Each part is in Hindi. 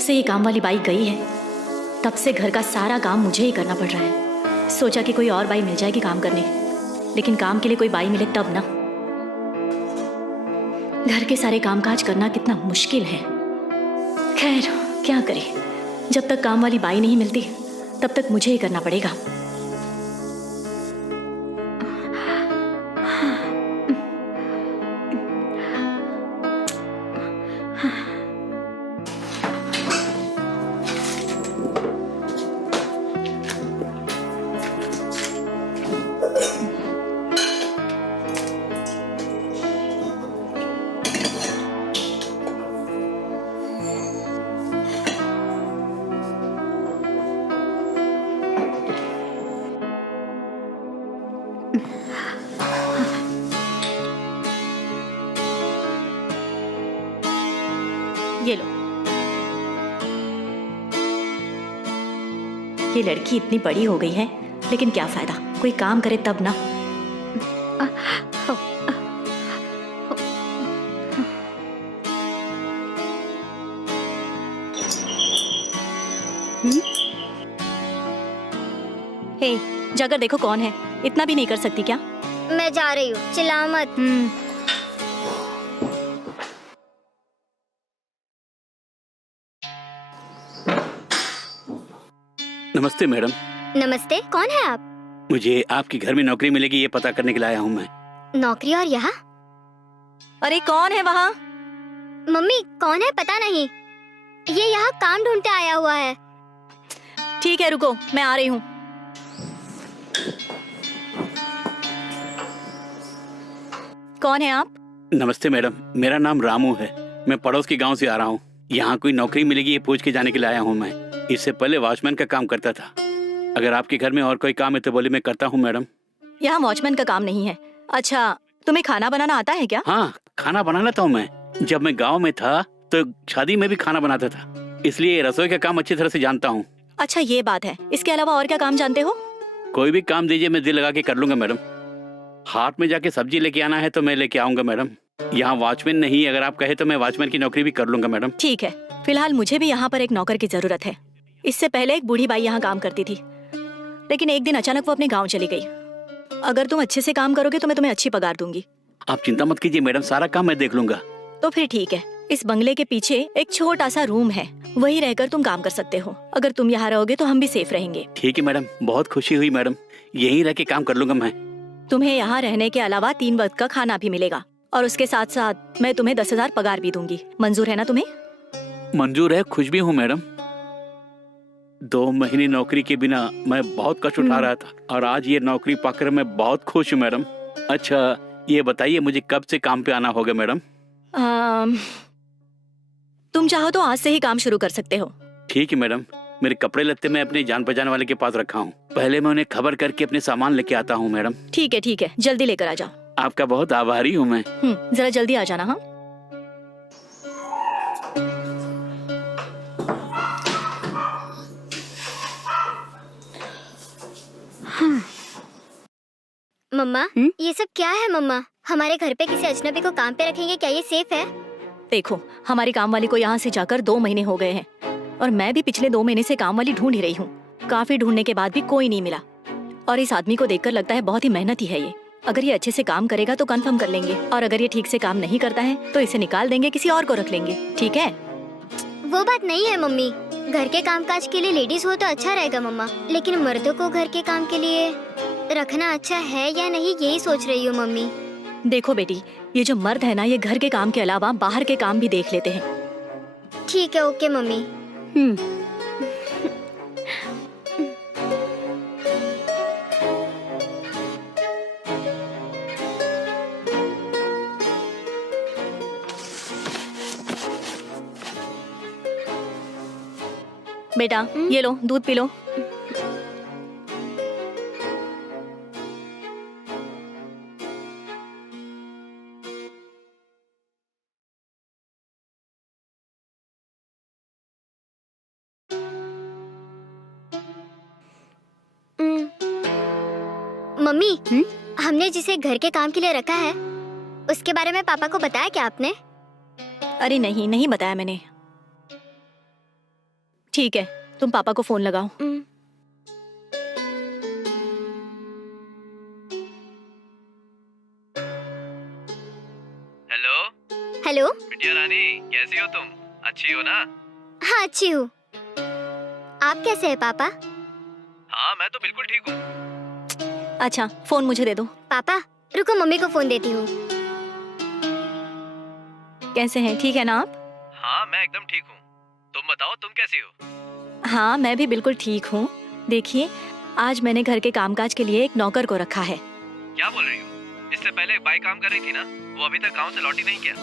से ये काम वाली बाई गई है तब से घर का सारा काम मुझे ही करना पड़ रहा है। सोचा कि कोई और बाई मिल जाएगी काम करने, लेकिन काम के लिए कोई बाई मिले तब ना। घर के सारे कामकाज करना कितना मुश्किल है। खैर क्या करें, जब तक काम वाली बाई नहीं मिलती तब तक मुझे ही करना पड़ेगा। ये लो। ये लड़की इतनी बड़ी हो गई है, लेकिन क्या फायदा, कोई काम करे तब ना। हे, जाकर देखो कौन है। इतना भी नहीं कर सकती क्या? मैं जा रही हूँ, चिल्लाओ मत। नमस्ते मैडम। नमस्ते, कौन है आप? मुझे आपके घर में नौकरी मिलेगी ये पता करने के लिए आया हूँ मैं। नौकरी और यहाँ? अरे कौन है वहाँ? मम्मी कौन है पता नहीं, ये यहाँ काम ढूंढते आया हुआ है। ठीक है रुको, मैं आ रही हूँ। कौन है आप? नमस्ते मैडम, मेरा नाम रामू है। मैं पड़ोस के गांव से आ रहा हूँ। यहाँ कोई नौकरी मिलेगी ये पूछ के जाने के लिए आया हूँ मैं। इससे पहले वॉचमैन का काम करता था। अगर आपके घर में और कोई काम है तो बोले, मैं करता हूँ मैडम। यहाँ वॉचमैन का काम नहीं है। अच्छा, तुम्हें खाना बनाना आता है क्या? हाँ, खाना बना लेता हूँ मैं। जब मैं गाँव में था तो शादी में भी खाना बनाता था, इसलिए रसोई का काम अच्छी तरह से जानता हूँ। अच्छा ये बात है, इसके अलावा और क्या काम जानते हो? कोई भी काम दीजिए, मैं दिल लगा के कर लूंगा मैडम। हाट में जाके सब्जी लेके आना है तो मैं लेके आऊंगा मैडम। यहाँ वॉचमैन नहीं, अगर आप कहे तो मैं वॉचमैन की नौकरी भी कर लूंगा मैडम। ठीक है, फिलहाल मुझे भी यहाँ पर एक नौकर की जरूरत है। इससे पहले एक बूढ़ी बाई यहाँ काम करती थी, लेकिन एक दिन अचानक वो अपने गाँव चली गई। अगर तुम अच्छे से काम करोगे तो मैं तुम्हें अच्छी पगार दूंगी। आप चिंता मत कीजिए मैडम, सारा काम मैं देख लूंगा। तो फिर ठीक है, इस बंगले के पीछे एक छोटा सा रूम है, वही रहकर तुम काम कर सकते हो। अगर तुम यहाँ रहोगे तो हम भी सेफ रहेंगे। ठीक है मैडम, बहुत खुशी हुई मैडम, यहीं रह के काम कर लूंगा मैं। तुम्हें यहाँ रहने के अलावा 3 वक्त का खाना भी मिलेगा, और उसके साथ साथ मैं तुम्हें 10,000 पगार भी दूंगी। मंजूर है ना तुम्हें? मंजूर है, खुश भी हूँ मैडम। 2 महीने नौकरी के बिना मैं बहुत कष्ट उठा रहा था, और आज ये नौकरी पाकर मैं बहुत खुश हूँ मैडम। अच्छा ये बताइए, मुझे कब से काम पे आना होगा मैडम? तुम चाहो तो आज से ही काम शुरू कर सकते हो। ठीक है मैडम, मेरे कपड़े लत्ते मैं अपने जान पहचान वाले के पास रखा हूँ। पहले मैं उन्हें खबर करके अपने सामान लेके आता हूँ मैडम। ठीक है, जल्दी लेकर आ जाओ। आपका बहुत आभारी हूँ मैं। जरा जल्दी आ जाना। हाँ मम्मा, ये सब क्या है मम्मा? हमारे घर पे किसी अजनबी को काम पे रखेंगे, क्या ये सेफ है? देखो, हमारी काम वाली को यहाँ से जाकर 2 महीने हो गए हैं, और मैं भी पिछले 2 महीने से काम वाली ढूंढ ही रही हूँ। काफी ढूंढने के बाद भी कोई नहीं मिला, और इस आदमी को देखकर लगता है बहुत ही मेहनती है ये। अगर ये अच्छे से काम करेगा तो कंफर्म कर लेंगे, और अगर ये ठीक से काम नहीं करता है तो इसे निकाल देंगे, किसी और को रख लेंगे। ठीक है? वो बात नहीं है मम्मी, घर के कामकाज के लिए लेडीज हो तो अच्छा रहेगा मम्मा, लेकिन मर्दों को घर के काम के लिए रखना अच्छा है या नहीं, यही सोच रही हूँ मम्मी। देखो बेटी, ये जो मर्द है ना, ये घर के काम के अलावा बाहर के काम भी देख लेते हैं। ठीक है, ओके मम्मी। बेटा ये लो, दूध पी लो। मम्मी, हमने जिसे घर के काम के लिए रखा है उसके बारे में पापा को बताया क्या आपने? अरे नहीं बताया मैंने। ठीक है, तुम पापा को फोन लगाओ। Hello hello. बिटिया रानी, कैसी हो तुम? अच्छी हो ना? हाँ, अच्छी हूँ। आप कैसे हैं पापा? हाँ, मैं तो बिल्कुल ठीक हूँ। अच्छा, फोन मुझे दे दो। पापा रुको, मम्मी को फोन देती हूँ। कैसे हैं, ठीक है ना आप? हाँ, मैं एकदम ठीक हूँ। तुम बताओ, तुम कैसी हो? हाँ, मैं भी बिल्कुल ठीक हूँ। देखिए, आज मैंने घर के कामकाज के लिए एक नौकर को रखा है। क्या बोल रही हो? इससे पहले एक बाई काम कर रही थी ना, वो अभी तक गांव से लौटी नहीं क्या?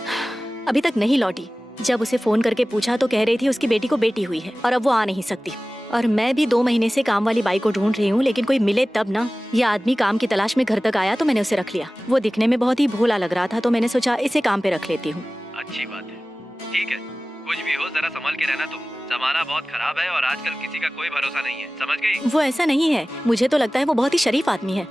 अभी तक नहीं लौटी। जब उसे फोन करके पूछा तो कह रही थी उसकी बेटी को बेटी हुई है और अब वो आ नहीं सकती। और मैं भी 2 महीने से काम वाली बाई को ढूंढ रही हूँ, लेकिन कोई मिले तब ना। ये आदमी काम की तलाश में घर तक आया तो मैंने उसे रख लिया। वो दिखने में बहुत ही भोला लग रहा था तो मैंने सोचा इसे काम पे रख लेती हूँ। अच्छी बात है। ठीक है, कुछ भी हो जरा संभल के रहना तुम। जमाना बहुत खराब है और आजकल किसी का कोई भरोसा नहीं है, समझ गई? वो ऐसा नहीं है, मुझे तो लगता है वो बहुत ही शरीफ आदमी है।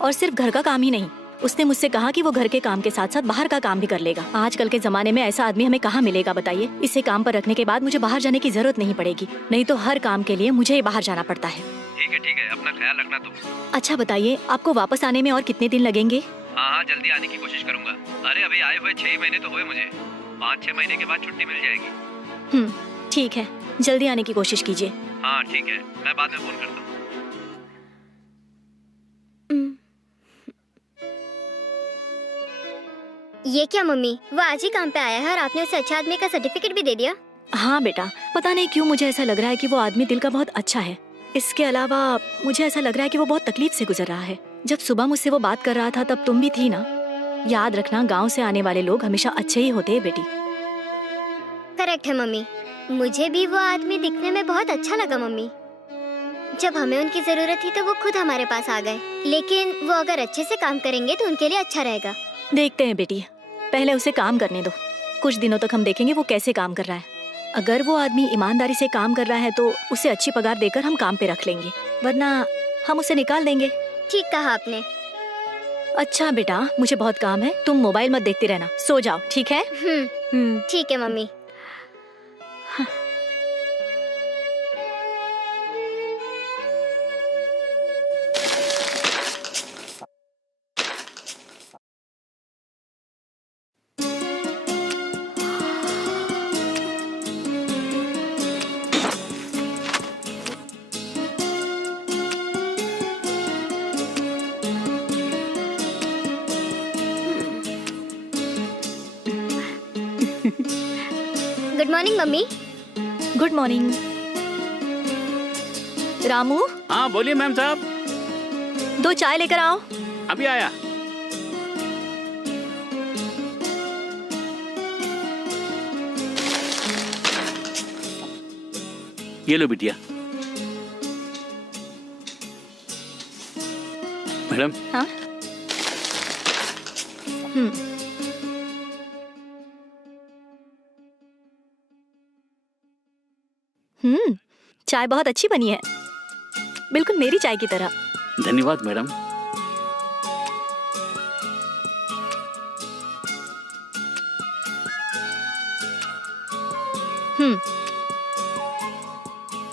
और सिर्फ घर का काम ही नहीं, उसने मुझसे कहा कि वो घर के काम के साथ साथ बाहर का काम भी कर लेगा। आजकल के जमाने में ऐसा आदमी हमें कहाँ मिलेगा बताइए? इसे काम पर रखने के बाद मुझे बाहर जाने की जरूरत नहीं पड़ेगी, नहीं तो हर काम के लिए मुझे ही बाहर जाना पड़ता है। ठीक है, अपना ख्याल रखना तुम। अच्छा बताइए, आपको वापस आने में और कितने दिन लगेंगे? हाँ, जल्दी आने की कोशिश करूंगा। अरे अभी आए हुए 6 महीने तो हुए मुझे। 5-6 महीने के बाद छुट्टी मिल जाएगी। ठीक है, जल्दी आने की कोशिश कीजिए। हाँ ठीक है, मैं बाद में फोन करता हूँ। ये क्या मम्मी, वो आज ही काम पे आया है और आपने उसे अच्छा आदमी का सर्टिफिकेट भी दे दिया? हाँ बेटा, पता नहीं क्यों मुझे ऐसा लग रहा है कि वो आदमी दिल का बहुत अच्छा है। इसके अलावा मुझे ऐसा लग रहा है कि वो बहुत तकलीफ से गुजर रहा है। जब सुबह मुझसे वो बात कर रहा था तब तुम भी थी ना। याद रखना, गांव से आने वाले लोग हमेशा अच्छे ही होते हैं बेटी। करेक्ट है मम्मी, मुझे भी वो आदमी दिखने में बहुत अच्छा लगा मम्मी। जब हमें उनकी जरूरत थी तो वो खुद हमारे पास आ गए, लेकिन वो अगर अच्छे से काम करेंगे तो उनके लिए अच्छा रहेगा। देखते हैं बेटी, पहले उसे काम करने दो। कुछ दिनों तक हम देखेंगे वो कैसे काम कर रहा है। अगर वो आदमी ईमानदारी से काम कर रहा है तो उसे अच्छी पगार देकर हम काम पे रख लेंगे, वरना हम उसे निकाल देंगे। ठीक कहा आपने। अच्छा बेटा, मुझे बहुत काम है, तुम मोबाइल मत देखते रहना, सो जाओ, ठीक है? ठीक है mummy. Good morning mummy. Good morning. Ramu, हाँ बोलिए मैम साहब। 2 चाय लेकर आओ। अभी आया। ये लो बिटिया। मैडम। हाँ? चाय बहुत अच्छी बनी है, बिल्कुल मेरी चाय की तरह। धन्यवाद मैडम।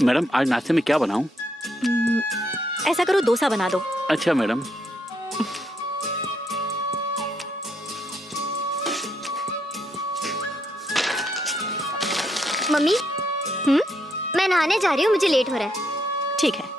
मैडम, आज नाश्ते में क्या बनाऊं? ऐसा करो, डोसा बना दो। अच्छा मैडम। मम्मी, मैं नहाने जा रही हूँ, मुझे लेट हो रहा है। ठीक है।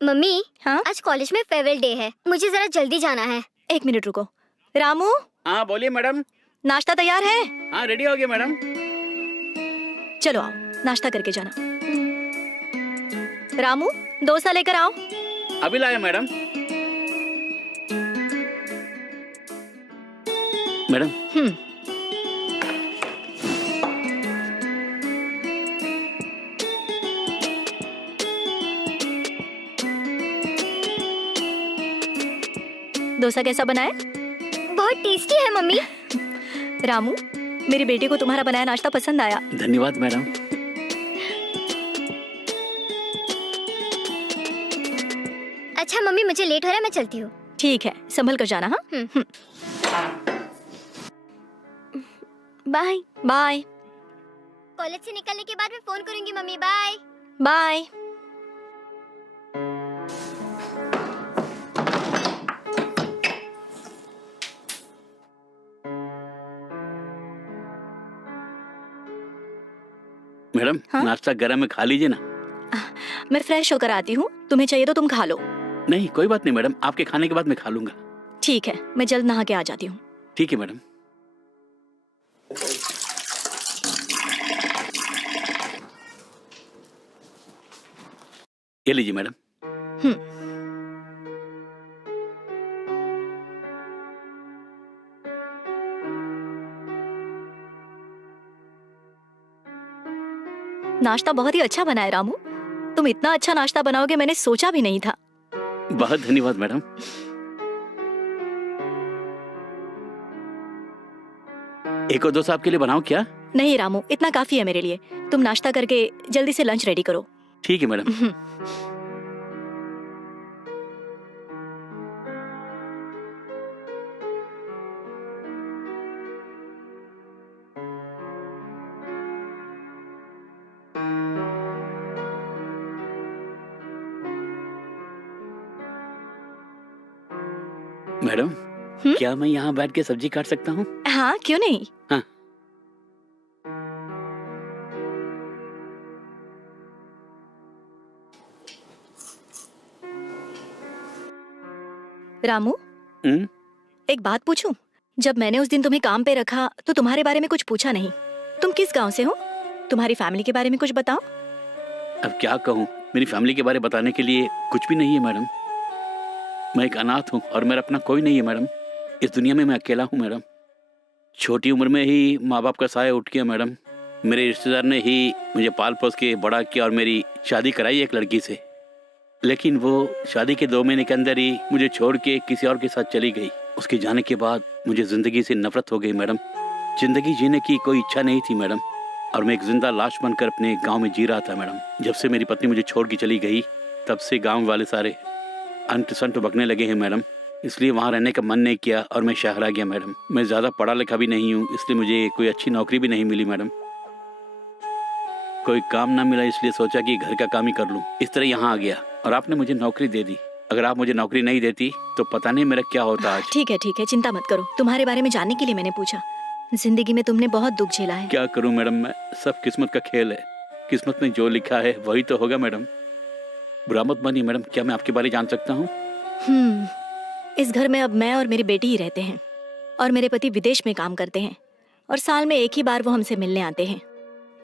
मम्मी, हाँ? आज कॉलेज में फेयरवेल डे है, मुझे जरा जल्दी जाना है। 1 मिनट रुको। रामू, हाँ बोलिए मैडम। नाश्ता तैयार है? हाँ रेडी हो गया मैडम। चलो आओ, नाश्ता करके जाना। रामू, डोसा लेकर आओ। अभी लाया मैडम। मैडम डोसा कैसा बना है? बहुत टेस्टी है मम्मी। रामू, मेरी बेटी को तुम्हारा बनाया नाश्ता पसंद आया। धन्यवाद मैडम। अच्छा मम्मी, मुझे लेट हो रहा है, मैं चलती हूँ। ठीक है, संभल कर जाना। हाँ, बाय। बाय कॉलेज से निकलने के बाद मैं फोन करूंगी मम्मी। बाय। बाय। मैडम हाँ? नाश्ता गरम है, खा लीजिए ना। मैं फ्रेश होकर आती हूँ, तुम्हें चाहिए तो तुम खा लो। नहीं कोई बात नहीं मैडम, आपके खाने के बाद मैं खा लूंगा। ठीक है, मैं जल्द नहा के आ जाती हूँ। ठीक है मैडम। ये लीजिए मैडम। नाश्ता बहुत ही अच्छा बना है रामू। तुम इतना अच्छा नाश्ता बनाओगे मैंने सोचा भी नहीं था। बहुत धन्यवाद मैडम। एक और डोसा आपके लिए बनाऊं क्या? नहीं रामू, इतना काफी है मेरे लिए। तुम नाश्ता करके जल्दी से लंच रेडी करो। ठीक है मैडम। मैडम क्या मैं यहाँ बैठ के सब्जी काट सकता हूँ? हाँ, क्यों नहीं। हाँ। रामू, एक बात पूछूं? जब मैंने उस दिन तुम्हें काम पे रखा तो तुम्हारे बारे में कुछ पूछा नहीं। तुम किस गांव से हो? तुम्हारी फैमिली के बारे में कुछ बताओ। अब क्या कहूँ, मेरी फैमिली के बारे में बताने के लिए कुछ भी नहीं है मैडम। मैं एक अनाथ हूँ और मेरा अपना कोई नहीं है मैडम। इस दुनिया में मैं अकेला हूँ मैडम। छोटी उम्र में ही माँ बाप का साया उठ गया मैडम। मेरे रिश्तेदार ने ही मुझे पाल पोस के बड़ा किया और मेरी शादी कराई एक लड़की से। लेकिन वो शादी के 2 महीने के अंदर ही मुझे छोड़ के किसी और के साथ चली गई। उसके जाने के बाद मुझे जिंदगी से नफरत हो गई मैडम। जिंदगी जीने की कोई इच्छा नहीं थी मैडम, और मैं एक जिंदा लाश बनकर अपने गांव में जी रहा था मैडम। जब से मेरी पत्नी मुझे छोड़ के चली गई तब से गांव वाले सारे अंट संट बकने लगे हैं मैडम। इसलिए वहाँ रहने का मन नहीं किया और मैं शहर आ गया मैडम। मैं ज़्यादा पढ़ा लिखा भी नहीं हूँ, इसलिए मुझे कोई अच्छी नौकरी भी नहीं मिली मैडम। कोई काम ना मिला इसलिए सोचा कि घर का काम ही कर लूँ। इस तरह यहाँ आ गया और आपने मुझे नौकरी दे दी। अगर आप मुझे नौकरी नहीं देती तो पता नहीं मेरा क्या होता आज। ठीक है, चिंता मत करो। तुम्हारे बारे में जानने के लिए मैंने पूछा। जिंदगी में तुमने बहुत दुख झेला है। क्या करूं मैडम, मैं सब किस्मत का खेल है। किस्मत में जो लिखा है वही तो होगा मैडम। बुरा मत मानिए मैडम, क्या मैं आपके बारे जान सकता हूँ? इस घर में अब मैं और मेरी बेटी ही रहते हैं और मेरे पति विदेश में काम करते हैं और साल में एक ही बार वो हमसे मिलने आते हैं।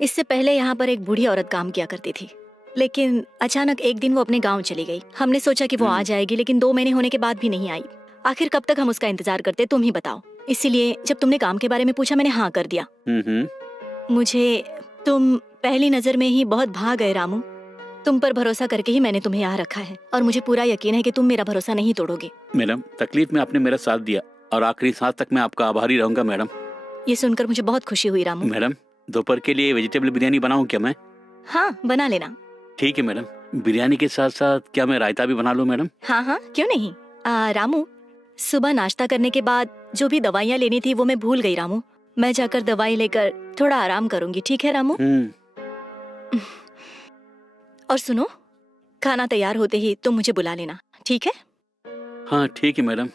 इससे पहले यहाँ पर एक बूढ़ी औरत काम किया करती थी, लेकिन अचानक एक दिन वो अपने गांव चली गई। हमने सोचा कि वो आ जाएगी, लेकिन 2 महीने होने के बाद भी नहीं आई। आखिर कब तक हम उसका इंतजार करते, तुम ही बताओ। इसीलिए जब तुमने काम के बारे में पूछा मैंने हाँ कर दिया। मुझे तुम पहली नजर में ही बहुत भा गए रामू। तुम पर भरोसा करके ही मैंने तुम्हें यहाँ रखा है और मुझे पूरा यकीन है कि तुम मेरा भरोसा नहीं तोड़ोगे। मैडम तकलीफ में आपने मेरा साथ दिया और आखिरी सांस तक मैं आपका आभारी रहूंगा मैडम। ये सुनकर मुझे बहुत खुशी हुई रामू। मैडम दोपहर के लिए वेजिटेबल बिरयानी बनाऊं क्या मैं? हाँ, बना लेना। ठीक है मैडम। बिरयानी के साथ साथ क्या मैं रायता भी बना लूं मैडम? हाँ, क्यों नहीं। रामू, सुबह नाश्ता करने के बाद जो भी दवाइयाँ लेनी थी वो मैं भूल गई रामू। मैं जाकर दवाई लेकर थोड़ा आराम करूंगी, ठीक है रामू? और सुनो, खाना तैयार होते ही तुम मुझे बुला लेना, ठीक है? हाँ ठीक है मैडम।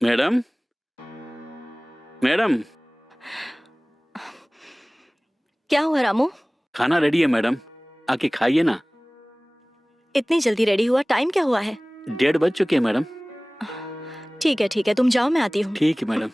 मैडम मैडम क्या हुआ रामू? खाना रेडी है मैडम, आके खाइए ना। इतनी जल्दी रेडी हुआ? टाइम क्या हुआ है? 1:30 बज चुके हैं मैडम। ठीक है, तुम जाओ, मैं आती हूँ। ठीक है मैडम।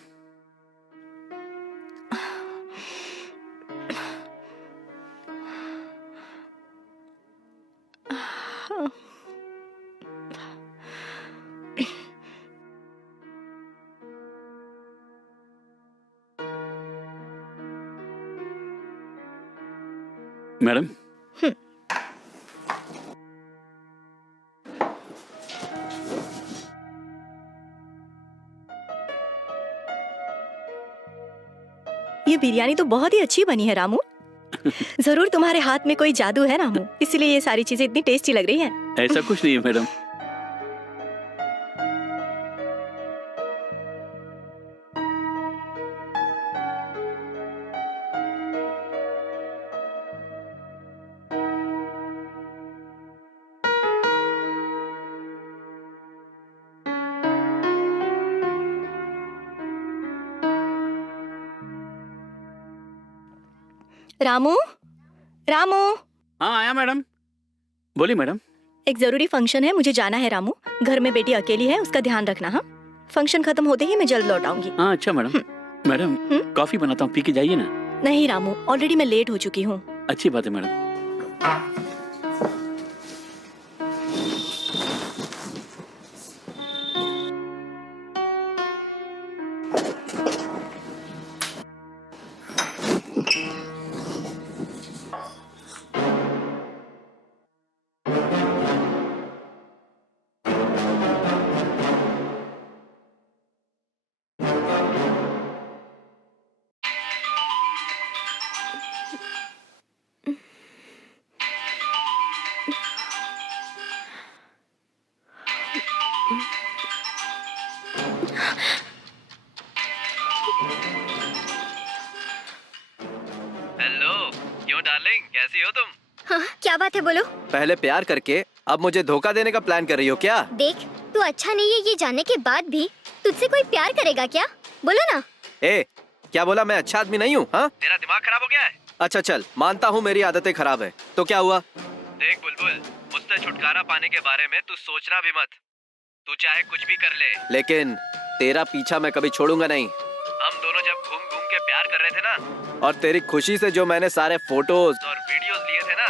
मैडम, ये बिरयानी तो बहुत ही अच्छी बनी है रामू। जरूर तुम्हारे हाथ में कोई जादू है रामू, इसलिए ये सारी चीजें इतनी टेस्टी लग रही हैं। ऐसा कुछ नहीं है मैडम। रामू, रामू, हाँ आया मैडम। बोलिए मैडम। एक जरूरी फंक्शन है, मुझे जाना है रामू। घर में बेटी अकेली है, उसका ध्यान रखना। हाँ, फंक्शन खत्म होते ही मैं जल्द लौट आऊंगी। हाँ अच्छा मैडम। मैडम कॉफी बनाता हूँ, पी के जाइए ना। नहीं रामू, ऑलरेडी मैं लेट हो चुकी हूँ। अच्छी बात है मैडम। हेलो, क्यों डार्लिंग, कैसी हो तुम? हाँ, क्या बात है, बोलो। पहले प्यार करके अब मुझे धोखा देने का प्लान कर रही हो क्या? देख, तू अच्छा नहीं है ये जानने के बाद भी तुझसे कोई प्यार करेगा क्या? बोलो ना। ए, क्या बोला? मैं अच्छा आदमी नहीं हूँ? हाँ, तेरा दिमाग खराब हो गया है? अच्छा चल, मानता हूँ मेरी आदतें खराब है, तो क्या हुआ? देख बुलबुल, मुझसे छुटकारा पाने के बारे में तू सोचना भी मत। तू चाहे कुछ भी कर ले, लेकिन तेरा पीछा मैं कभी छोड़ूंगा नहीं। हम दोनों जब घूम घूम के प्यार कर रहे थे ना, और तेरी खुशी से जो मैंने सारे फोटोज और वीडियोस लिए थे ना,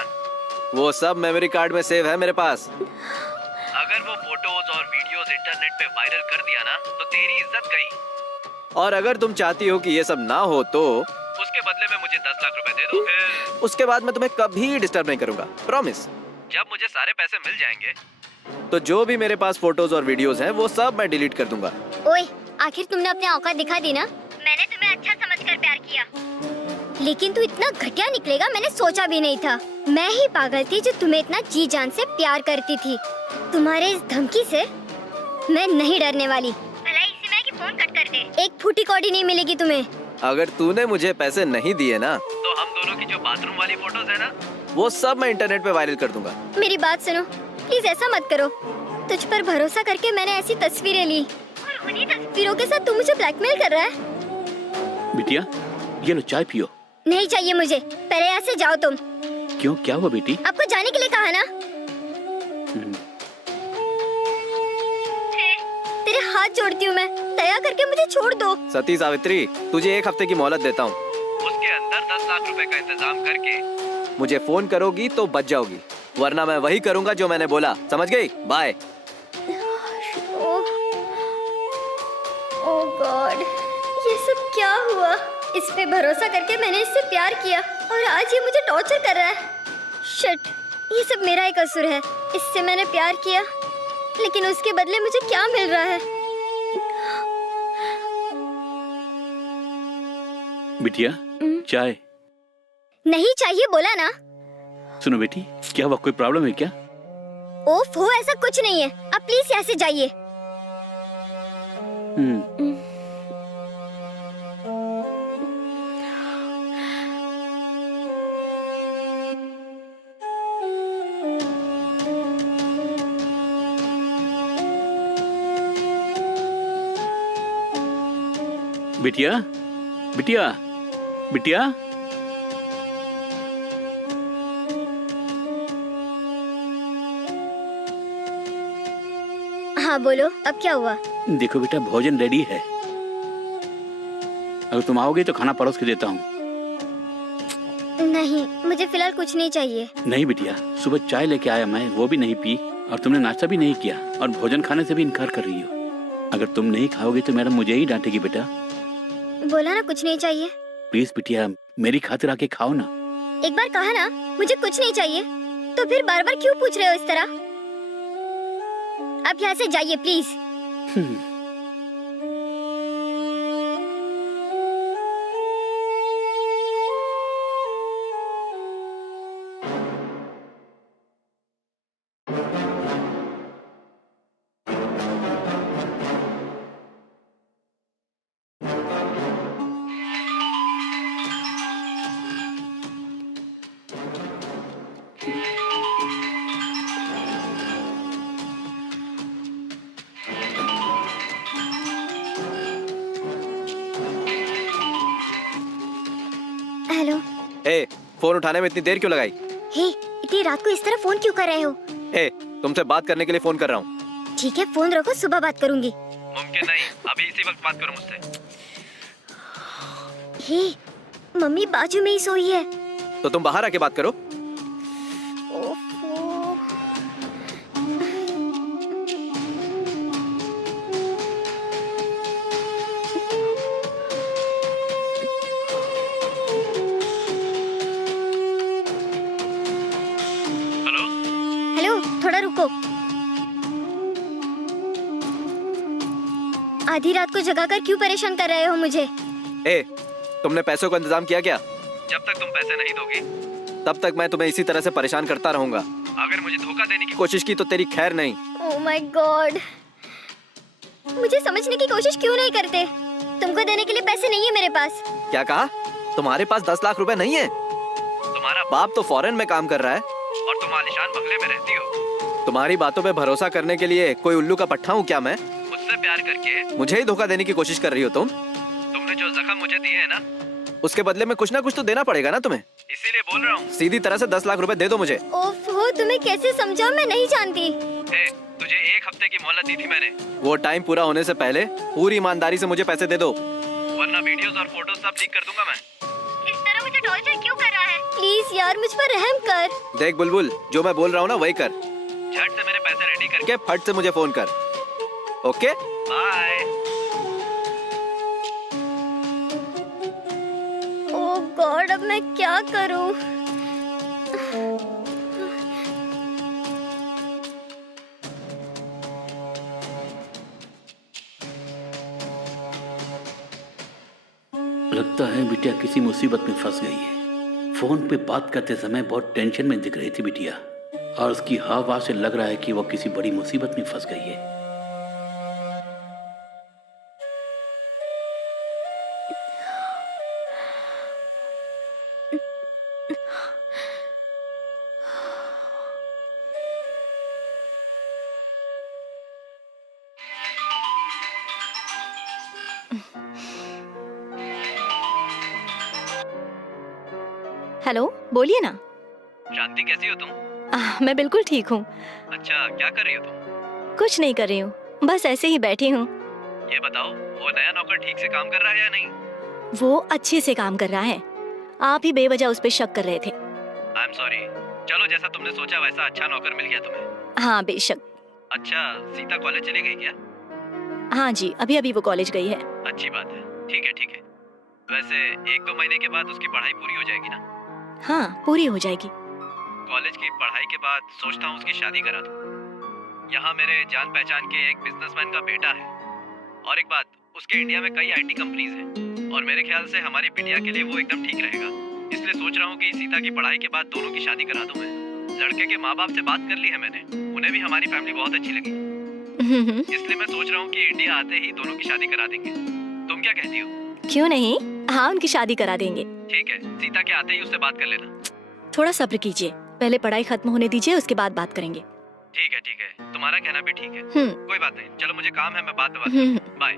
वो सब मेमोरी कार्ड में सेव है मेरे पास। अगर वो फोटोज और वीडियोस इंटरनेट पे वायरल कर दिया ना, तो तेरी इज्जत गई। और अगर तुम चाहती हो कि ये सब ना हो तो उसके बदले में मुझे 10 लाख रुपए दे दो, फिर उसके बाद मैं तुम्हें कभी डिस्टर्ब नहीं करूंगा, प्रॉमिस। जब मुझे सारे पैसे मिल जाएंगे तो जो भी मेरे पास फोटोज और वीडियोज हैं वो सब मैं डिलीट कर दूंगा। ओए, आखिर तुमने अपने औकात दिखा दी ना। मैंने तुम्हें अच्छा समझकर प्यार किया, लेकिन तू इतना घटिया निकलेगा मैंने सोचा भी नहीं था। मैं ही पागल थी जो तुम्हें इतना जी जान से प्यार करती थी। तुम्हारे इस धमकी से मैं नहीं डरने वाली। भला इसी में कि फोन कट कर दे, एक फूटी कौड़ी नहीं मिलेगी तुम्हें। अगर तूने मुझे पैसे नहीं दिए ना, तो हम दोनों की जो बाथरूम वाली फोटोज है ना, वो सब मैं इंटरनेट पे वायरल कर दूंगा। मेरी बात सुनो, प्लीज ऐसा मत करो। तुझ पर भरोसा करके मैंने ऐसी तस्वीरें ली और उन्हीं तस्वीरों के साथ तू मुझे ब्लैकमेल कर रहा है। बिटिया ये लो चाय पियो। नहीं चाहिए मुझे, पहले यहाँ से जाओ तुम। क्यों, क्या हुआ बेटी? आपको जाने के लिए कहा ना। तेरे हाथ जोड़ती हूँ मैं, दया करके मुझे छोड़ दो। सती सावित्री, तुझे 1 हफ्ते की मोहलत देता हूँ। उसके अंदर 10 लाख रुपए का इंतजाम करके मुझे फोन करोगी तो बच जाओगी, वरना मैं वही करूंगा जो मैंने बोला, समझ गई? बाय। ओह गॉड, ये सब क्या हुआ? इस पे भरोसा करके मैंने इससे प्यार किया और आज ये मुझे टॉर्चर कर रहा है। शिट, ये सब मेरा ही कसूर है। इससे मैंने प्यार किया, लेकिन उसके बदले मुझे क्या मिल रहा है? बिटिया चाय। नहीं चाहिए बोला ना। सुनो बेटी, क्या हुआ, कोई प्रॉब्लम है क्या? ओफ हो, ऐसा कुछ नहीं है। आप प्लीज यहाँ से जाइए। बिटिया बिटिया बिटिया हाँ बोलो, अब क्या हुआ? देखो बेटा, भोजन रेडी है। अगर तुम आओगे तो खाना परोस के देता हूँ। नहीं, मुझे फिलहाल कुछ नहीं चाहिए। नहीं बिटिया, सुबह चाय लेके आया मैं, वो भी नहीं पी, और तुमने नाश्ता भी नहीं किया, और भोजन खाने से भी इनकार कर रही हो। अगर तुम नहीं खाओगे तो मैडम मुझे ही डांटेगी बेटा। बोला ना कुछ नहीं चाहिए। प्लीज बिटिया, मेरी खातिर आके खाओ ना। एक बार कहा ना मुझे कुछ नहीं चाहिए, तो फिर बार बार क्यों पूछ रहे हो इस तरह? आप यहाँ से जाइए प्लीज। हेलो। ए, फोन उठाने में इतनी देर क्यों लगाई? हे, इतनी रात को इस तरह फोन क्यों कर रहे हो? ए, तुमसे बात करने के लिए फोन कर रहा हूँ। ठीक है, फोन रखो, सुबह बात करूंगी। मुमकिन नहीं, अभी इसी वक्त बात करो मुझसे। हे, मम्मी बाजू में ही सोई है। तो तुम बाहर आके बात करो। ओफो। हेलो, हेलो, थोड़ा रुको। आधी रात को जगाकर क्यों परेशान कर रहे हो मुझे? ए, तुमने पैसों का इंतजाम किया क्या? जब तक तुम पैसे नहीं दोगी, तब तक मैं तुम्हें इसी तरह से परेशान करता रहूंगा। अगर मुझे धोखा देने की कोशिश की तो तेरी खैर नहीं। ओह माय गॉड, मुझे समझने की कोशिश क्यों नहीं करते? तुमको देने के लिए पैसे नहीं है मेरे पास। क्या कहा? तुम्हारे पास 10 लाख रुपए नहीं है? तुम्हारा बाप तो फॉरेन में काम कर रहा है और तुम आलिशान बंगले में रहती हो। तुम्हारी बातों पे भरोसा करने के लिए कोई उल्लू का पट्टा हूँ क्या मैं? मुझसे प्यार करके मुझे ही धोखा देने की कोशिश कर रही हो तुम? तुमने जो जख्म मुझे दिए है ना, उसके बदले में कुछ ना कुछ तो देना पड़ेगा ना तुम्हें। इसीलिए बोल रहा हूँ। सीधी तरह से 10 लाख रुपए दे दो मुझे। ओफो, तुम्हें कैसे समझाऊं, मैं नहीं जानती। तुझे 1 हफ्ते की मोहलत दी थी मैंने, वो टाइम पूरा होने से पहले पूरी ईमानदारी से मुझे पैसे दे दो, वरना वीडियोस और फोटोज सब लीक कर दूंगा मैं। इस तरह मुझे टॉर्चर क्यों कर रहा है? प्लीज यार, मुझ पर रहम कर। देख बुलबुल, जो मैं बोल रहा हूँ ना वही कर। झट से मेरे पैसे रेडी करके के फट से मुझे फोन कर। Okay, bye. ओह गॉड, अब मैं क्या करूं? लगता है बिटिया किसी मुसीबत में फंस गई है। फोन पे बात करते समय बहुत टेंशन में दिख रही थी बिटिया, और उसकी हाव से लग रहा है कि वो किसी बड़ी मुसीबत में फंस गई है। हेलो, बोलिए ना। शांति, कैसी हो तुम? मैं बिल्कुल ठीक हूँ। अच्छा, क्या कर रही हो तुम? कुछ नहीं कर रही हूँ, बस ऐसे ही बैठी हूँ। ये बताओ, वो नया नौकर ठीक से काम कर रहा है या नहीं? वो अच्छे से काम कर रहा है, आप ही बेवजह उस पर शक कर रहे थे। I am sorry. चलो, जैसा तुमने सोचा वैसा अच्छा नौकर मिल गया तुम्हें। हाँ बेशक। अच्छा, सीता कॉलेज चली गई क्या? हाँ जी, अभी अभी वो कॉलेज गई है। अच्छी बात है, ठीक है ठीक है। वैसे 1-2 महीने के बाद उसकी पढ़ाई पूरी हो जाएगी ना? हाँ, पूरी हो जाएगी। कॉलेज की पढ़ाई के बाद सोचता हूँ उसकी शादी करा दूँ। यहाँ मेरे जान पहचान के एक बिजनेसमैन का बेटा है, और एक बात, उसके इंडिया में कई आईटी कंपनीज हैं, और मेरे ख्याल से हमारी बिटिया के लिए वो एकदम ठीक रहेगा। इसलिए सोच रहा हूँ कि सीता की पढ़ाई के बाद दोनों की शादी करा दूँ मैं। लड़के के माँ बाप से बात कर ली है मैंने, उन्हें भी हमारी फैमिली बहुत अच्छी लगी। इसलिए मैं सोच रहा हूँ कि इंडिया आते ही दोनों की शादी करा देंगे। तुम क्या कहती हो? क्यों नहीं, हाँ उनकी शादी करा देंगे। ठीक है, सीता के आते ही उससे बात कर लेना। थोड़ा सब्र कीजिए, पहले पढ़ाई खत्म होने दीजिए, उसके बाद बात करेंगे। ठीक है ठीक है, तुम्हारा कहना भी ठीक है। कोई बात नहीं, चलो मुझे काम है, मैं बाद में बात हम्म। करूँ। बाय।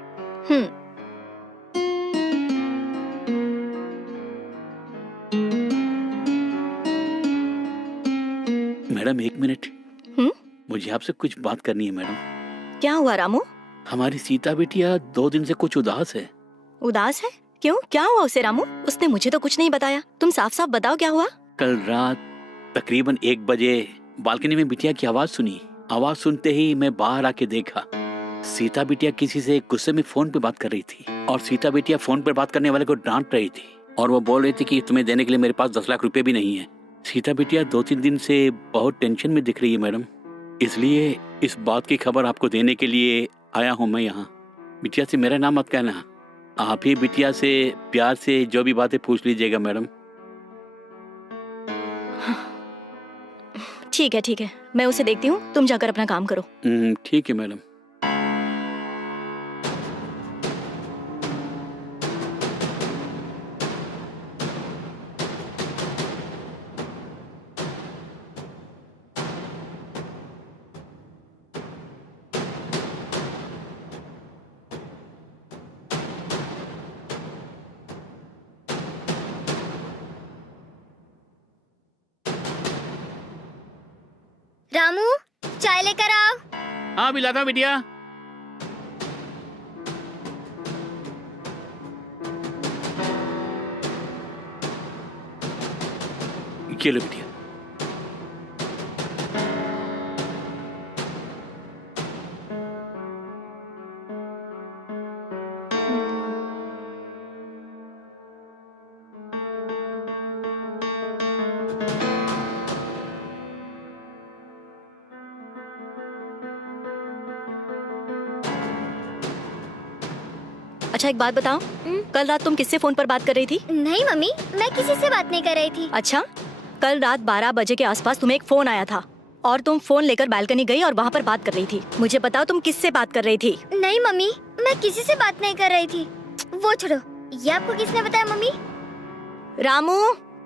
मैडम 1 मिनट, हम्म? मुझे आपसे कुछ बात करनी है मैडम। क्या हुआ रामू? हमारी सीता बिटिया 2 दिन से कुछ उदास है। उदास है? क्यों, क्या हुआ उसे रामू? उसने मुझे तो कुछ नहीं बताया। तुम साफ साफ बताओ क्या हुआ। कल रात तकरीबन 1 बजे बालकनी में बिटिया की आवाज सुनी। आवाज सुनते ही मैं बाहर आके देखा, सीता बिटिया किसी से गुस्से में फोन पे बात कर रही थी और सीता बिटिया फोन पर बात करने वाले को डांट रही थी और वो बोल रही थी कि तुम्हें देने के लिए मेरे पास 10 लाख रुपए भी नहीं है। सीता बिटिया 2-3 दिन से बहुत टेंशन में दिख रही है मैडम, इसलिए इस बात की खबर आपको देने के लिए आया हूँ मैं यहाँ। बिटिया से मेरा नाम मत कहना, आप ही बिटिया से प्यार से जो भी बातें पूछ लीजिएगा मैडम। ठीक है ठीक है, मैं उसे देखती हूँ, तुम जाकर अपना काम करो। ठीक है मैडम। रामू, चाय लेकर आओ। हाँ अभी लाता हूँ बिटिया। ये लो बिटिया। अच्छा एक बात बताओ, कल रात तुम किससे फोन पर बात कर रही थी? नहीं मम्मी, मैं किसी से बात नहीं कर रही थी। अच्छा, कल रात 12 बजे के आसपास तुम्हें एक फोन आया था और तुम फोन लेकर बालकनी गई और वहाँ पर बात कर रही थी। मुझे बताओ तुम किससे बात कर रही थी? नहीं मम्मी, मैं किसी से बात नहीं कर रही थी। वो छोड़ो, ये आपको किसने बताया मम्मी? रामू।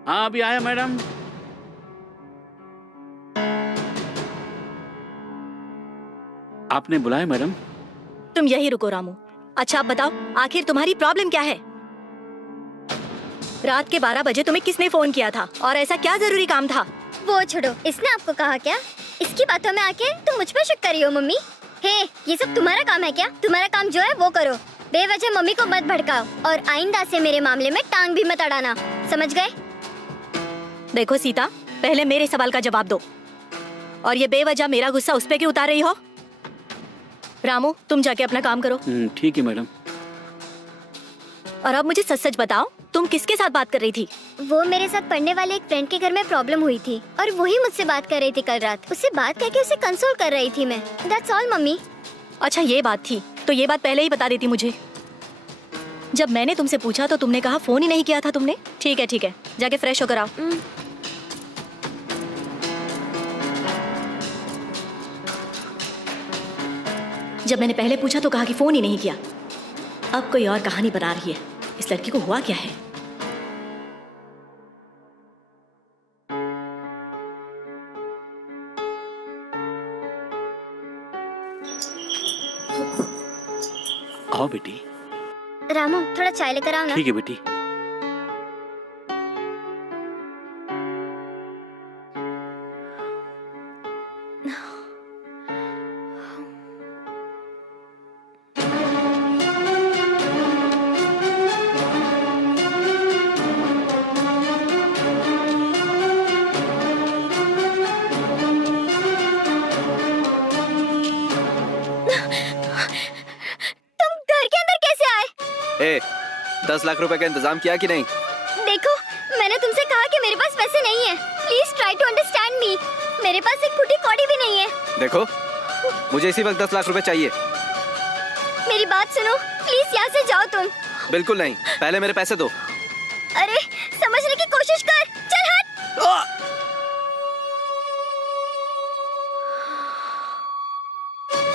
हाँ अभी आया मैडम। आपने बुलाया मैडम? तुम यही रुको रामू। अच्छा आप बताओ, आखिर तुम्हारी प्रॉब्लम क्या है? रात के 12 बजे तुम्हें किसने फोन किया था और ऐसा क्या जरूरी काम था? वो छोड़ो, इसने आपको कहा क्या? इसकी बातों में आके तुम मुझ पर शक कर रही हो मम्मी? हे, ये सब तुम्हारा काम है क्या? तुम्हारा काम जो है वो करो, बेवजह मम्मी को मत भड़काओ और आइंदा से मेरे मामले में टांग भी मत अड़ाना, समझ गए? देखो सीता, पहले मेरे सवाल का जवाब दो और ये बेवजह मेरा गुस्सा उस पे क्यों उतार रही हो? रामू तुम जाके अपना काम करो। ठीक है मैडम। और अब मुझे सच सच बताओ, तुम किसके साथ बात कर रही थी? वो मेरे साथ पढ़ने वाले एक फ्रेंड के घर में प्रॉब्लम हुई थी और वही मुझसे बात कर रही थी कल रात। उससे बात करके उसे कंसोल कर रही थी मैं। That's all mummy. अच्छा ये बात थी, तो ये बात पहले ही बता देती मुझे। जब मैंने तुमसे पूछा तो तुमने कहा फोन ही नहीं किया था तुमने। ठीक है, जाके फ्रेश होकर आओ। जब मैंने पहले पूछा तो कहा कि फोन ही नहीं किया। अब कोई और कहानी बना रही है। इस लड़की को हुआ क्या है? आओ बेटी। रामू थोड़ा चाय लेकर आओ ना। ठीक है बेटी। तुम घर के अंदर कैसे आए? 10 लाख रुपए का इंतजाम किया कि नहीं? देखो, मैंने तुमसे कहा कि मेरे पास पैसे नहीं है। Please try to understand me. मेरे पास एक फुटी कौड़ी भी नहीं है। देखो, मुझे इसी वक्त 10 लाख रुपए चाहिए। मेरी बात सुनो, प्लीज यहाँ से जाओ तुम। बिल्कुल नहीं, पहले मेरे पैसे दो। अरे समझने की कोशिश कर, चल हट।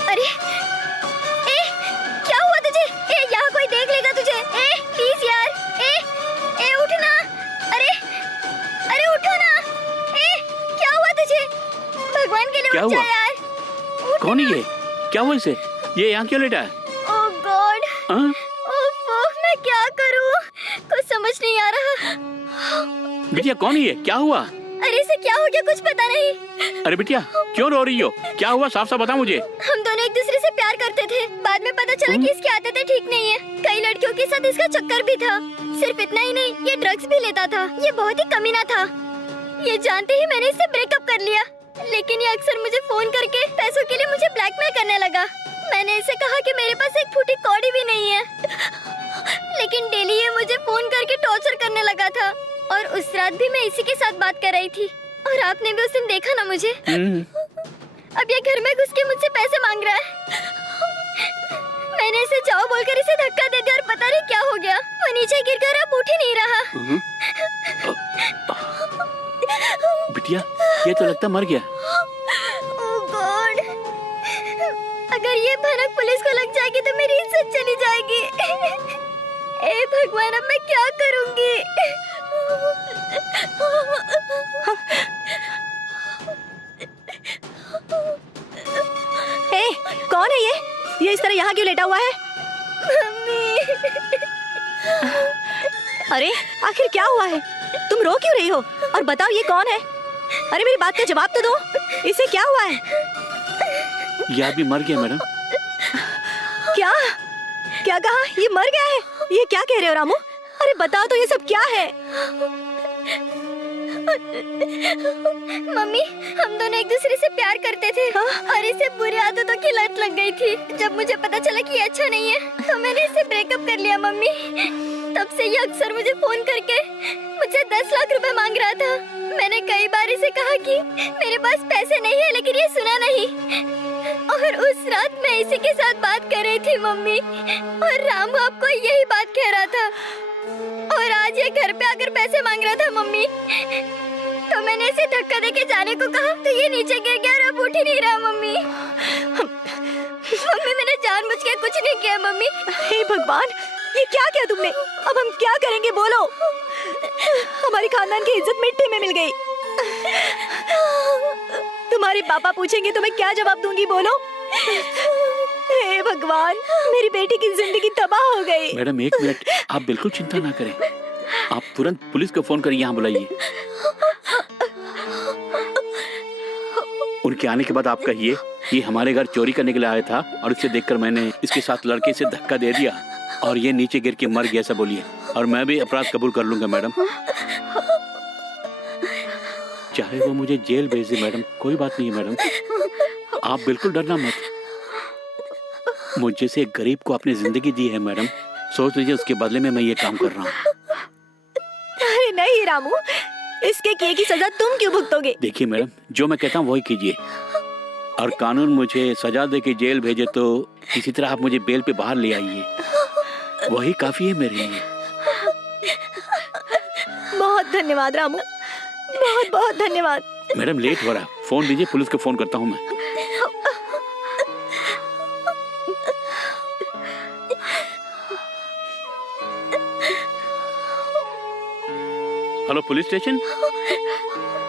अरे ए, क्या हुआ तुझे? ए, यहाँ कोई देख लेगा तुझे। ए, प्लीज यार। ए, उठ ना। अरे उठो ना। ए, क्या हुआ तुझे? भगवान के लिए क्या उठ जा हुआ? यार। उठ कौन है ना। ये? क्या हुआ इसे? ये यहाँ क्यों लेटा है? ओह गॉड। हाँ? ओफो, मैं क्या करूं? कुछ समझ नहीं आ रहा। बिटिया कौन है ये? क्या हुआ? अरे इसे क्या हो गया कुछ पता नहीं। अरे बिटिया क्यों रो रही हो? क्या हुआ? साफ साफ बता मुझे। हम दोनों एक दूसरे से प्यार करते थे। बाद में पता चला कि इसकी आदतें ठीक नहीं है। कई लड़कियों के साथ इसका चक्कर भी था। सिर्फ इतना ही नहीं, ये ड्रग्स भी लेता था। ये बहुत ही कमीना था। ये जानते ही मैंने इससे ब्रेकअप कर लिया। लेकिन ये अक्सर मुझे फोन करके पैसों के लिए मुझे ब्लैकमेल करने लगा। मैंने इसे कहा कि मेरे पास एक फूटी कौड़ी भी नहीं है, लेकिन डेली ये मुझे फोन करके टॉर्चर करने लगा था। और उस रात भी मैं इसी के साथ बात कर रही थी, और आपने भी उस दिन देखा ना मुझे। अब ये घर में घुस के मुझसे पैसे मांग रहा है। मैंने इसे जाओ बोलकर इसे धक्का दे दिया और पता नहीं क्या हो गया। वो नीचे गिर कर अब उठ ही नहीं रहा। बिटिया ये तो लगता मर गया। ओह गॉड, अगर ये भनक पुलिस को लग जाएगी तो मेरी इज्जत चली जाएगी। ए भगवान, अब मैं क्या करूंगी? ए, कौन है ये? ये इस तरह यहाँ क्यों लेटा हुआ है? मम्मी, अरे आखिर क्या हुआ है? तुम रो क्यों रही हो? और बताओ ये कौन है? अरे मेरी बात का जवाब तो दो। इसे क्या हुआ है? यह भी मर गया मैडम। क्या क्या कहा? ये मर गया है? ये क्या कह रहे हो रामू? अरे बताओ तो ये सब क्या है? मम्मी, हम दोनों एक दूसरे से प्यार करते थे। और इसे बुरी आदतों की लत लग गई थी। जब मुझे पता चला कि ये अच्छा नहीं है तो मैंने इससे ब्रेकअप कर लिया। मम्मी, तब से ये अक्सर मुझे फोन करके मुझसे 10 लाख रुपए मांग रहा था। मैंने कई बार इसे कहा कि मेरे पास पैसे नहीं है, लेकिन ये सुना नहीं। और उस रात मैं इसी के साथ बात कर रही थी मम्मी, और रामू आपको यही बात कह रहा था। और आज ये घर पे आकर पैसे मांग रहा था मम्मी। तो मैंने इसे धक्का देके जाने को कहा तो ये नीचे गिर गया और अब उठ ही नहीं रहा। मम्मी, मम्मी मैंने जानबूझ के कुछ नहीं किया। मम्मी, हे भगवान, ये क्या किया तुमने? अब हम क्या करेंगे बोलो? हमारी खानदान की इज्जत मिट्टी में मिल गई। तुम्हारे पापा पूछेंगे तो मैं क्या जवाब दूंगी बोलो? हे भगवान, मेरी बेटी की जिंदगी तबाह हो गई। मैडम एक मिनट, आप बिल्कुल चिंता ना करें। आप तुरंत पुलिस को फोन कर यहाँ बुलाइए। उनके आने के बाद आप कहिए ये हमारे घर चोरी करने के लिए आया था और इसे देखकर मैंने इसके साथ लड़के से धक्का दे दिया और ये नीचे गिर के मर गया, ऐसा बोलिए। और मैं भी अपराध कबूल कर लूंगा मैडम। चाहे वो मुझे जेल भेज दे मैडम, कोई बात नहीं है मैडम। आप बिल्कुल डरना मत। मुझे से एक गरीब को अपनी जिंदगी दी है मैडम, सोच लीजिए उसके बदले में मैं ये काम कर रहा हूँ। अरे नहीं रामू, इसके किए की सजा तुम क्यों भुगतोगे? देखिए मैडम, जो मैं कहता हूँ वही कीजिए। और कानून मुझे सजा दे के जेल भेजे तो किसी तरह आप मुझे बेल पे बाहर ले आइए, वही काफी है मेरे लिए। बहुत धन्यवाद रामू, बहुत बहुत धन्यवाद। मैडम लेट हो रहा, फोन दीजिए, पुलिस को फोन करता हूँ मैं। Hello police station.